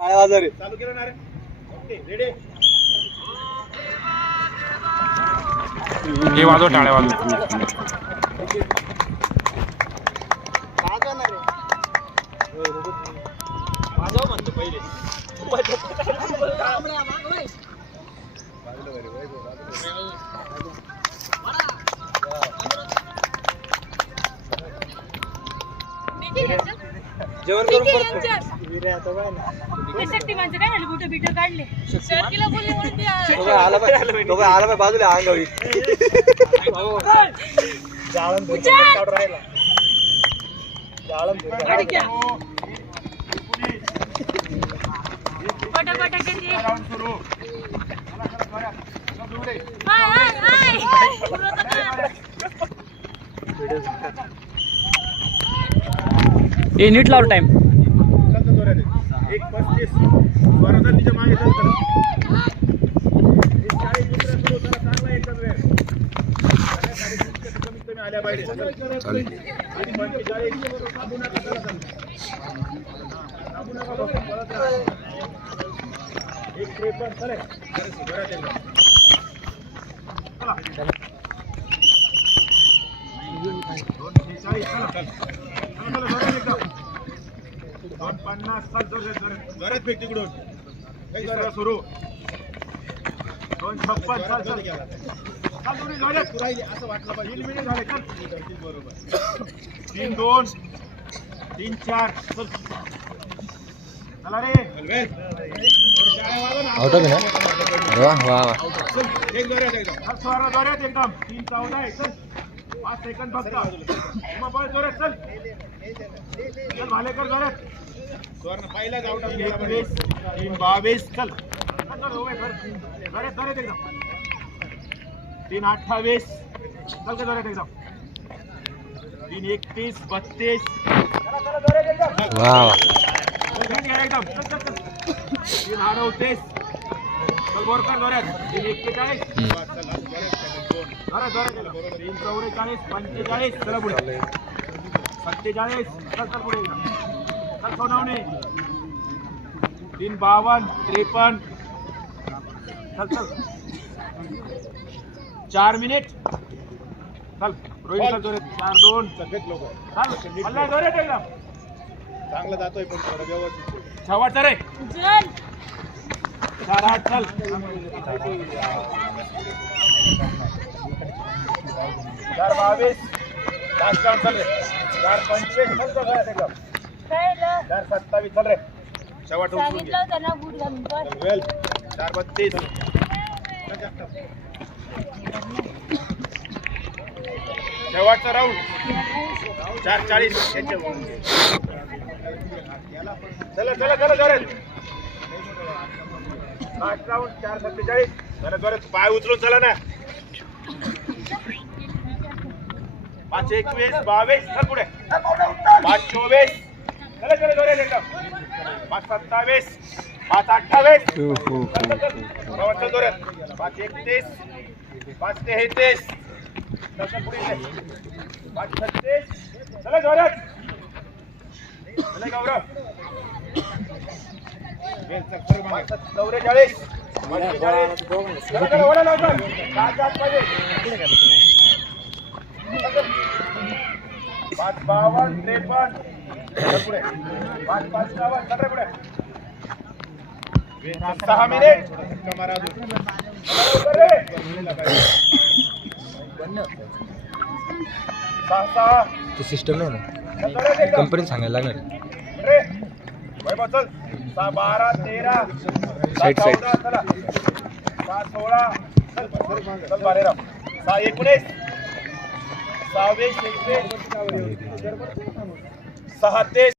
काय आजार आहे? चालू केलं ना रे? ओके रेडी हे वाजव टाळ्या वाजव. म्हणतो पहिले. जेवण करून परत काय झालं बुट बिट काढले. शर्कीला बोलले म्हणून ते आला पाहिजे. तो काय आला पाहिजे बाजूला अंगावी जाळण उचल. काढून राहिला. जाळण सुरू. हाय हाय हाय. पुरवतं ए नीट लावलं टाइम एक पस्तीस स्वराचा मागे एक चाळीस कमी आल्या पाहिजे. एक त्रेपन्न, चले. दोन चला, चल. चला, चला, जोरात एकदम. दोन पन्नास फेक तिकडून. सुरू. दोन छप्पन चल असं वाटलं पाहिजे. तीन मिनिट झाले चल. बरोबर. तीन दोन. तीन चार. चल. चला रे. आउट ना वा वा वा. चल एक एकदम सोळा एकदम. तीन चौदा आहे. चल. पाच सेकंद फक्त. मग बळ जोरात चल. सुवर्ण एकवीस तीन बावीस चल. कर. जोरात एकदम तीन अठ्ठावीस. चल का जोरात एकदम तीन एकतीस बत्तीस. एकदम. तीन चल अडवतीस चल बोरकर जोरात तीन एक्केचाळीस. तीन चौवेचाळीस पंचेचाळीस. चला पुढे. सत्तेचाळीस. पुढे. सोनवणे. तीन बावन्न त्रेपन्न. चल चल. चार मिनिट. चल रोहित चल चार दोन. सगळेच लोक चल एकदम. चांगला जातोय पण थोडं व्यवस्थित शेवटचा रे चल चार आठ चल. चार बावीस. चार चार चल रे. चार पंचवीस चल तो घरात एकदम? चार सत्तावीस चल रे. शेवट उचलून घे. सांगितलं होतं ना बूट घालून पण चल, वेल चार बत्तीस. शेवटचा राऊंड चार चाळीस. यांच्या चला चला चला चला. लास्ट राऊंड चार सत्तेचाळीस. जरा जोरात पाय उचलून चला ना. पाच एकवीस बावीस पुढे. पाच चोवीस. पाच सत्तावीस. पाच अठ्ठावीस. प्रवास चल जोरात पाच एकतीस. पाच तेहतीस. पाच छत्तीस. चला जोरात. चला गौरव. चौवेचाळीस पंचेचाळीस. पाच बावन्न त्रेपन्न पुढे. पाच पाच बावन्न रे पुढे. सहा मिनिट. सहा सहा. ते सिस्टम नाही ना. कंपनी सांगायला लागणार रे. वैभव चल. सहा बारा तेरा. Side, side. चला. सहा सोळा. चल चल बारेराव सहा एकोणीस. सहावीस एकवीस सहा तेवीस